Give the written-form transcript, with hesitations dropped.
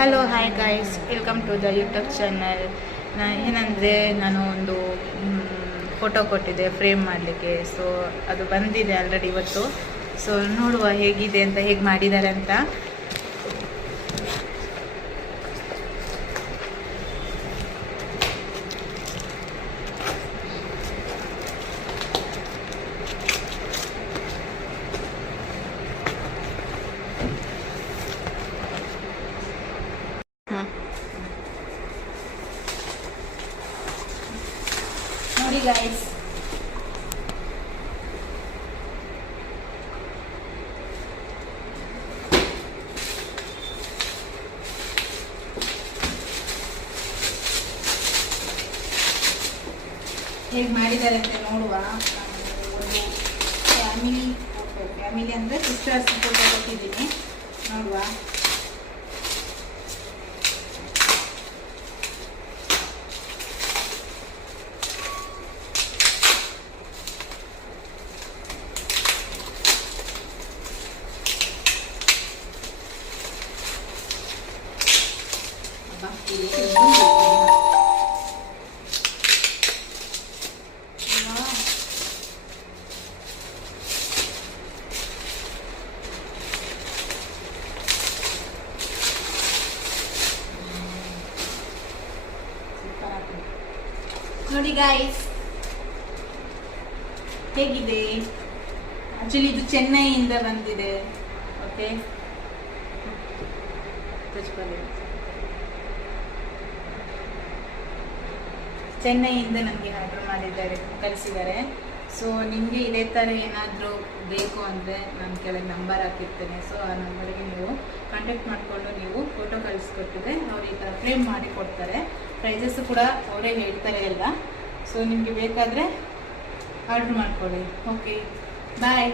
Hello hi guys, welcome to the YouTube channel. ಏನಂದರೆ ನಾನು ಒಂದು ಫೋಟೋ ಕೊಟ್ಟಿದ್ದೆ ಫ್ರೇಮ್ ಮಾಡಲಿಕ್ಕೆ. ಸೊ ಅದು ಬಂದಿದೆ ಆಲ್ರೆಡಿ ಇವತ್ತು. ಸೊ ನೋಡುವ ಹೇಗಿದೆ ಅಂತ, ಹೇಗೆ ಮಾಡಿದ್ದಾರೆ ಅಂತ. ನೋಡಿ ಗಾಯ್ಸ್, ಹೇಗೆ ಮಾಡಿದ್ದಾರೆ ಅಂತ ನೋಡುವ. ಒಂದು ಫ್ಯಾಮಿಲಿ ಅಂದರೆ ಸಿಸ್ಟರ್ಸ್ ಫೋಟೋ ಕೊಟ್ಟಿದ್ದೀನಿ, ನೋಡುವ. ನೋಡಿ ಗಾಯ್ಸ್ ಹೇಗಿದೆ. ಆಕ್ಚುಲಿ ಇದು ಚೆನ್ನೈಯಿಂದ ಬಂದಿದೆ. ಓಕೆ, ಚೆನ್ನೈಯಿಂದ ನನಗೆ ಆರ್ಡರ್ ಮಾಡಿದ್ದಾರೆ, ಕಳಿಸಿದ್ದಾರೆ. ಸೊ ನಿಮಗೆ ಇದೇ ಥರ ಏನಾದರೂ ಬೇಕು ಅಂದರೆ ನಾನು ಕೆಳಗೆ ನಂಬರ್ ಹಾಕಿರ್ತೇನೆ. ಸೊ ಆ ನಂಬರ್ಗೆ ನೀವು ಕಾಂಟ್ಯಾಕ್ಟ್ ಮಾಡಿಕೊಂಡು ನೀವು ಫೋಟೋ ಕಳಿಸ್ಕೊಟ್ಟಿದ್ರೆ ಅವ್ರು ಈ ಥರ ಫ್ರೇಮ್ ಮಾಡಿ ಕೊಡ್ತಾರೆ. ಪ್ರೈಸಸ್ ಕೂಡ ಅವರೇ ಹೇಳ್ತಾರೆ ಎಲ್ಲ. ಸೊ ನಿಮಗೆ ಬೇಕಾದರೆ ಆರ್ಡ್ರ್ ಮಾಡ್ಕೊಳ್ಳಿ. ಓಕೆ, ಬಾಯ್.